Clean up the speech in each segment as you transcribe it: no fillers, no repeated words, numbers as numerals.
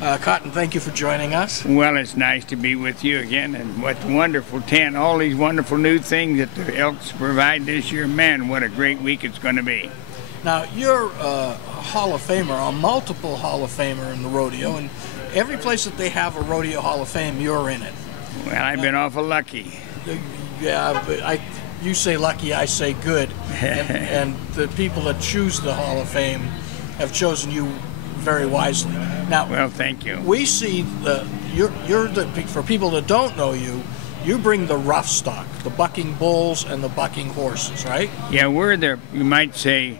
Cotton, thank you for joining us. Well, it's nice to be with you again, and what wonderful tent, all these wonderful new things that the Elks provide this year. Man, what a great week it's going to be. Now, you're a Hall of Famer, a multiple Hall of Famer in the rodeo, and every place that they have a Rodeo Hall of Fame, you're in it. Well, I've been awful lucky. Yeah, but you say lucky, I say good. and the people that choose the Hall of Fame have chosen you very wisely. Now, well, thank you. We see for people that don't know you, you bring the rough stock, the bucking bulls and the bucking horses, right? Yeah, you might say,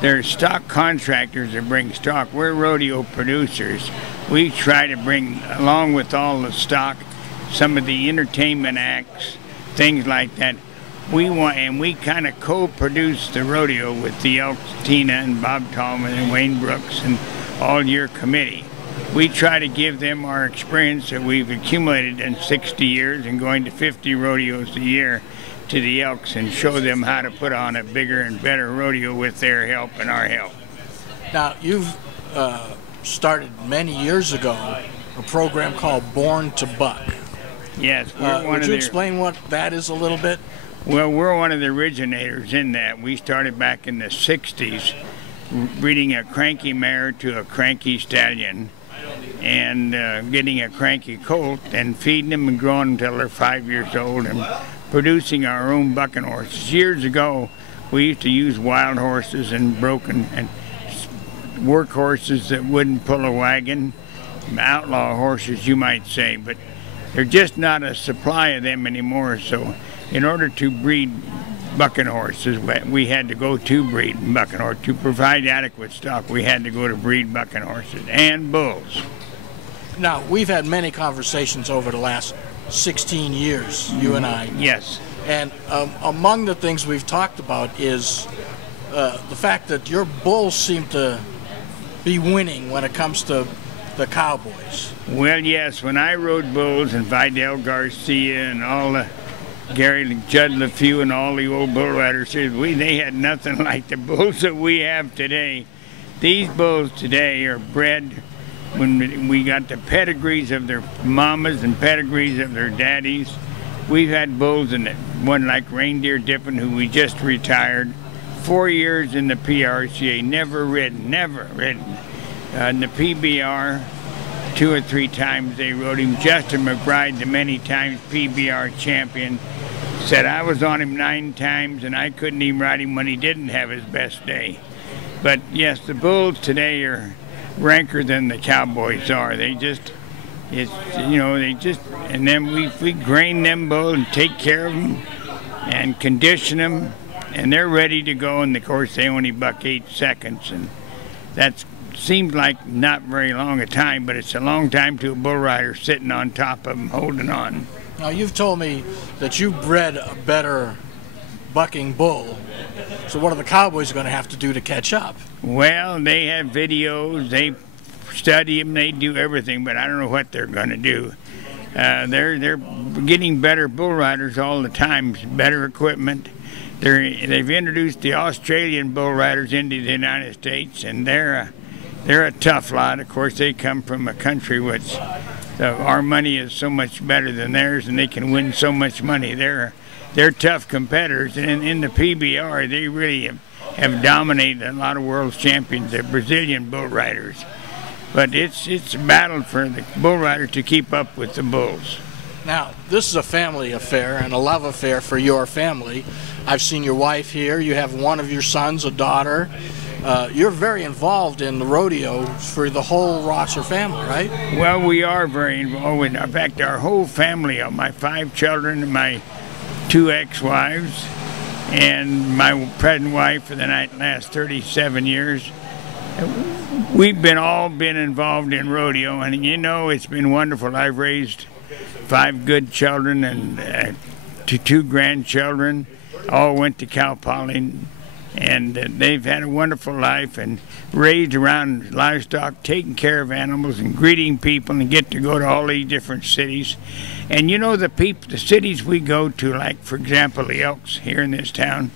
they're stock contractors that bring stock. We're rodeo producers. We try to bring, along with all the stock, some of the entertainment acts, things like that. We kind of co-produce the rodeo with the Elks, Tina and Bob Tallman and Wayne Brooks and all your committee. We try to give them our experience that we've accumulated in 60 years and going to 50 rodeos a year to the Elks and show them how to put on a bigger and better rodeo with their help and our help. Now, you've started many years ago a program called Born to Buck. Yes. Would you explain what that is a little bit? Well, we're one of the originators in that. We started back in the 60s breeding a cranky mare to a cranky stallion and getting a cranky colt and feeding them and growing them until they're 5 years old and producing our own bucking horses. Years ago, we used to use wild horses and broken and work horses that wouldn't pull a wagon, outlaw horses, you might say, but there's just not a supply of them anymore. So in order to breed bucking horses, we had to go to breed bucking horses. To provide adequate stock, we had to go to breed bucking horses and bulls. Now, we've had many conversations over the last 16 years, you and I. Yes. And among the things we've talked about is the fact that your bulls seem to be winning when it comes to the cowboys. Well, yes, when I rode bulls and Vidal Garcia and all the Gary Judd LeFew and all the old bull riders, they had nothing like the bulls that we have today. These bulls today are bred when we got the pedigrees of their mamas and pedigrees of their daddies. We've had bulls in it, one like Reindeer Dippin', who we just retired, 4 years in the PRCA, never ridden. In the PBR, 2 or 3 times they rode him. Justin McBride, the many times PBR champion, said I was on him 9 times and I couldn't even ride him when he didn't have his best day. But yes, the bulls today are ranker than the cowboys are. And then we grain them bulls and take care of them and condition them, and they're ready to go. And of course, they only buck 8 seconds, and that seems like not very long a time, but it's a long time to a bull rider sitting on top of them, holding on. Now, you've told me that you bred a better bucking bull. So what are the cowboys going to have to do to catch up? Well, they have videos, they study them, they do everything, but I don't know what they're going to do. They're getting better bull riders all the time, better equipment. They've introduced the Australian bull riders into the United States, and they're a tough lot. Of course, they come from a country which our money is so much better than theirs, and they can win so much money. They're tough competitors, and in the PBR, they really have dominated a lot of world champions. They're Brazilian bull riders. But it's a battle for the bull riders to keep up with the bulls. Now, this is a family affair and a love affair for your family. I've seen your wife here. You have one of your sons, a daughter. You're very involved in the rodeo for the whole Rosser family, right? Well, we are very involved. In fact, our whole family, my 5 children and my 2 ex-wives, and my present wife for the last 37 years. We've all been involved in rodeo, and you know, it's been wonderful. I've raised 5 good children and 2 grandchildren, all went to Cal Poly, and they've had a wonderful life and raised around livestock, taking care of animals and greeting people, and get to go to all these different cities. And you know, the cities we go to, like for example the Elks here in this town,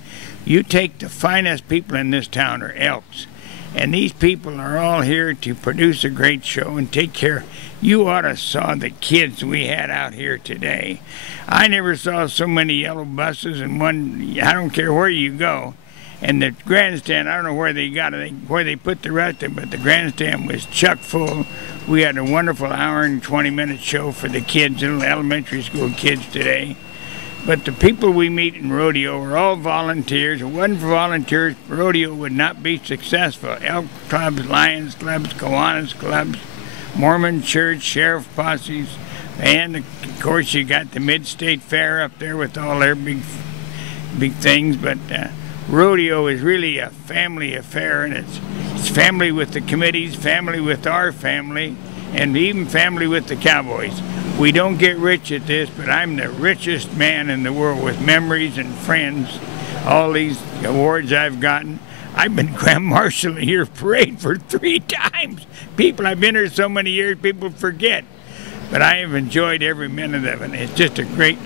you take the finest people in this town are Elks. And these people are all here to produce a great show and take care. You ought to saw the kids we had out here today. I never saw so many yellow buses in one. I don't care where you go. And the grandstand, I don't know where they got it, where they put the rest of it, but the grandstand was chock full. We had a wonderful hour and 20-minute show for the kids, little elementary school kids today. But the people we meet in rodeo are all volunteers. If it wasn't for volunteers, rodeo would not be successful. Elk clubs, Lions clubs, Kiwanis clubs, Mormon church, sheriff posses, and of course you got the Mid-State Fair up there with all their big things. But rodeo is really a family affair, and it's family with the committees, family with our family, and even family with the Cowboys. We don't get rich at this, but I'm the richest man in the world with memories and friends. All these awards I've gotten. I've been Grand Marshal of the Year parade for 3 times. People, I've been here so many years, people forget. But I have enjoyed every minute of it. It's just a great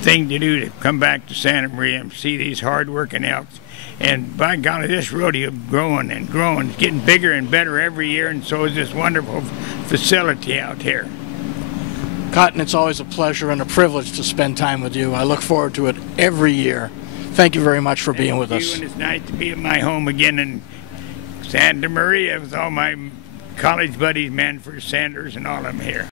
thing to do, to come back to Santa Maria and see these hard-working elks. And by golly, this rodeo growing and growing. It's getting bigger and better every year, and so is this wonderful facility out here. Cotton, it's always a pleasure and a privilege to spend time with you. I look forward to it every year. Thank you very much for being with us. And it's nice to be at my home again in Santa Maria with all my college buddies, Manford, Sanders, and all of them here.